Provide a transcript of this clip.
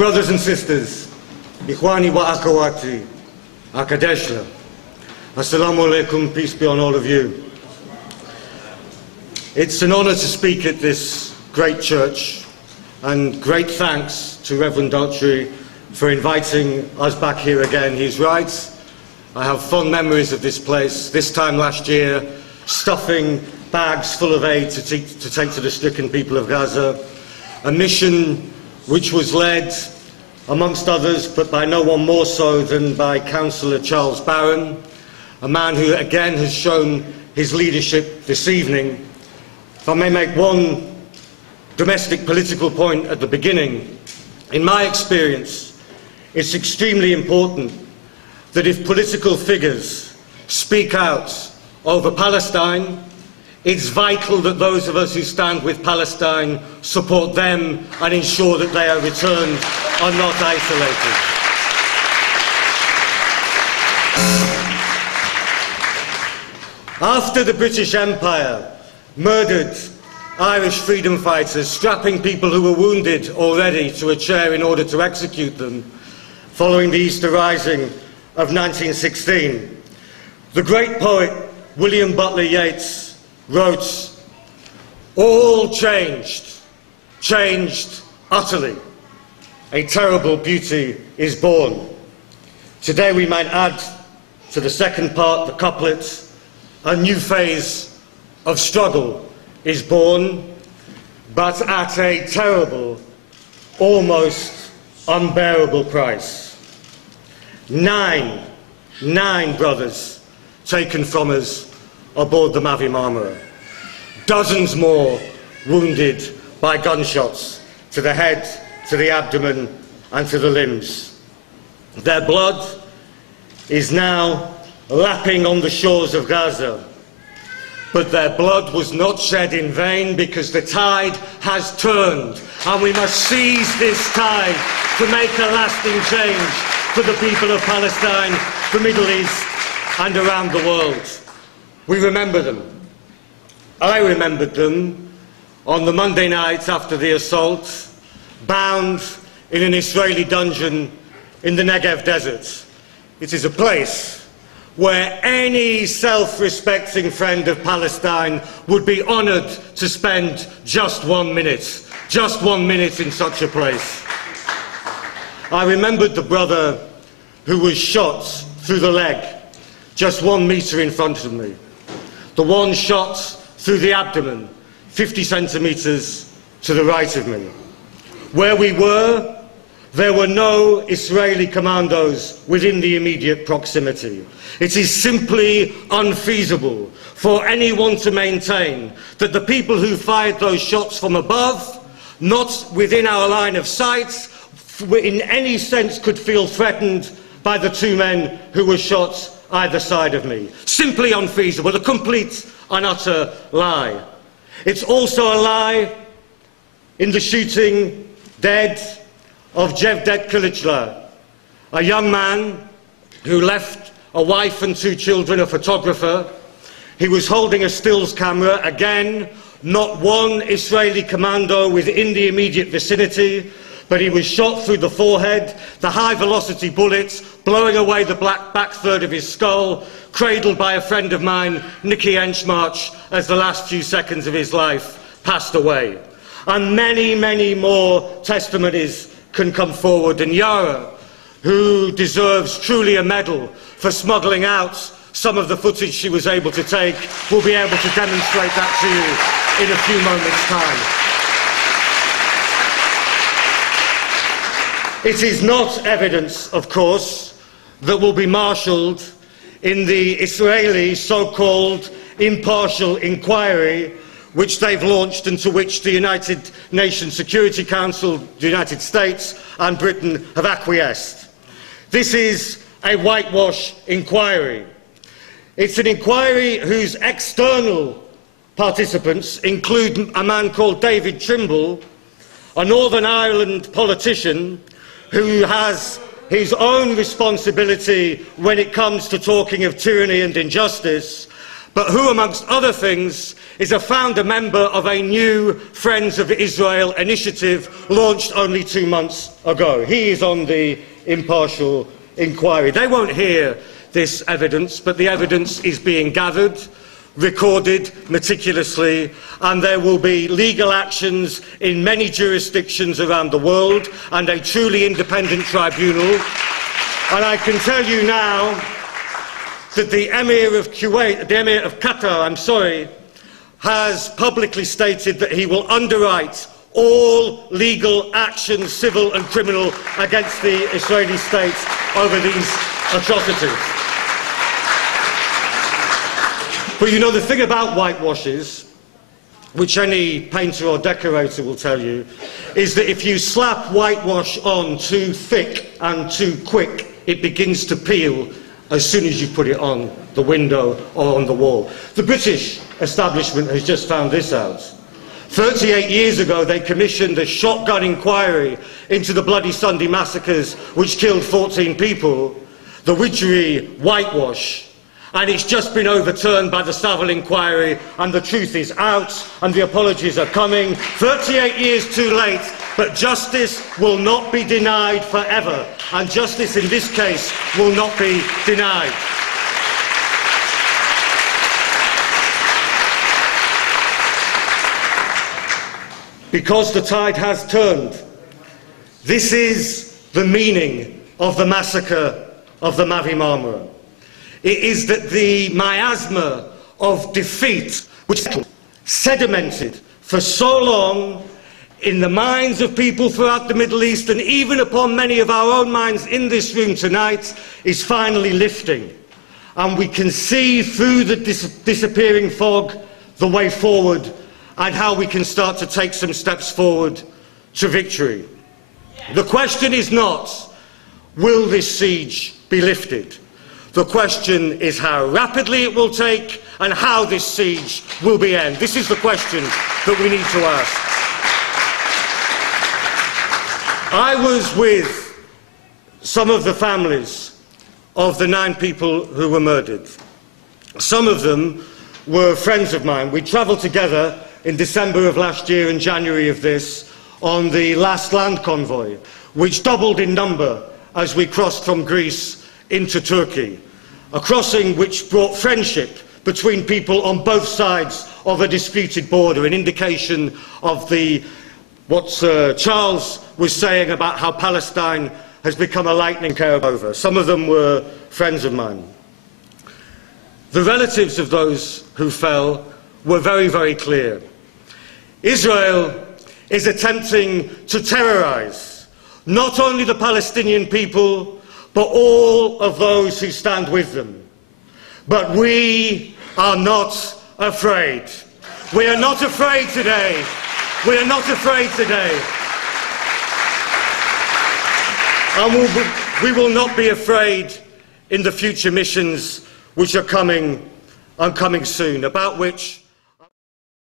Brothers and sisters, Ikhwani wa akhawati, Akadeshla, Assalamu alaikum, peace be on all of you. It's an honor to speak at this great church, and great thanks to Reverend Daughtry for inviting us back here again. He's right, I have fond memories of this place, this time last year, stuffing bags full of aid to take to the stricken people of Gaza, a mission which was led, amongst others, but by no one more so than by Councillor Charles Barron, a man who again has shown his leadership this evening. If I may make one domestic political point at the beginning, in my experience, it's extremely important that if political figures speak out over Palestine, it's vital that those of us who stand with Palestine support them and ensure that they are returned and not isolated. After the British Empire murdered Irish freedom fighters, strapping people who were wounded already to a chair in order to execute them, following the Easter Rising of 1916, the great poet William Butler Yeats wrote, "All changed, changed utterly. A terrible beauty is born." Today we might add to the second part, the couplet, "A new phase of struggle is born, but at a terrible, almost unbearable price. Nine brothers taken from us aboard the Mavi Marmara. Dozens more wounded by gunshots to the head, to the abdomen and to the limbs. Their blood is now lapping on the shores of Gaza. But their blood was not shed in vain, because the tide has turned, and we must seize this tide to make a lasting change for the people of Palestine, the Middle East and around the world. We remember them. I remembered them on the Monday night after the assault, bound in an Israeli dungeon in the Negev desert. It is a place where any self-respecting friend of Palestine would be honoured to spend just 1 minute in such a place. I remembered the brother who was shot through the leg, just 1 metre in front of me. The one shot through the abdomen, 50 centimetres to the right of me. Where we were, there were no Israeli commandos within the immediate proximity. It is simply unfeasible for anyone to maintain that the people who fired those shots from above, not within our line of sight, in any sense could feel threatened by the two men who were shot either side of me. Simply unfeasible, a complete and utter lie. It's also a lie in the shooting dead of Jevdet Kilichla, a young man who left a wife and 2 children, a photographer. He was holding a stills camera, again, not one Israeli commando within the immediate vicinity, but he was shot through the forehead, the high-velocity bullets blowing away the back third of his skull, cradled by a friend of mine, Nicky Enchmarch, as the last few seconds of his life passed away. And many more testimonies can come forward. And Yara, who deserves truly a medal for smuggling out some of the footage she was able to take, will be able to demonstrate that to you in a few moments' time. It is not evidence, of course, that will be marshalled in the Israeli so-called impartial inquiry which they've launched, and to which the United Nations Security Council, the United States and Britain have acquiesced. This is a whitewash inquiry. It's an inquiry whose external participants include a man called David Trimble, a Northern Ireland politician who has his own responsibility when it comes to talking of tyranny and injustice, but who, amongst other things, is a founder member of a new Friends of Israel initiative launched only 2 months ago. He is on the impartial inquiry. They won't hear this evidence, but the evidence is being gathered, recorded meticulously, and there will be legal actions in many jurisdictions around the world and a truly independent tribunal. And I can tell you now that the Emir of Qatar, has publicly stated that he will underwrite all legal actions, civil and criminal, against the Israeli state over these atrocities. But you know, the thing about whitewashes, which any painter or decorator will tell you, is that if you slap whitewash on too thick and too quick, it begins to peel as soon as you put it on the window or on the wall. The British establishment has just found this out. 38 years ago, they commissioned a shotgun inquiry into the Bloody Sunday massacres, which killed 14 people, the Widgery whitewash, and it's just been overturned by the Savile inquiry, and the truth is out, and the apologies are coming. 38 years too late, but justice will not be denied forever, and justice in this case will not be denied. Because the tide has turned. This is the meaning of the massacre of the Mavi Marmara. It is that the miasma of defeat, which sedimented for so long in the minds of people throughout the Middle East, and even upon many of our own minds in this room tonight, is finally lifting. And we can see through the disappearing fog the way forward, and how we can start to take some steps forward to victory. The question is not, will this siege be lifted? The question is how rapidly it will take and how this siege will be ended. This is the question that we need to ask. I was with some of the families of the 9 people who were murdered. Some of them were friends of mine. We travelled together in December of last year and January of this on the last land convoy, which doubled in number as we crossed from Greece into Turkey, a crossing which brought friendship between people on both sides of a disputed border, an indication of what Charles was saying about how Palestine has become a lightning over. Some of them were friends of mine. The relatives of those who fell were very, very clear. Israel is attempting to terrorize not only the Palestinian people, but all of those who stand with them. But we are not afraid. We are not afraid today. We are not afraid today. And we will not be afraid in the future missions which are coming soon, about which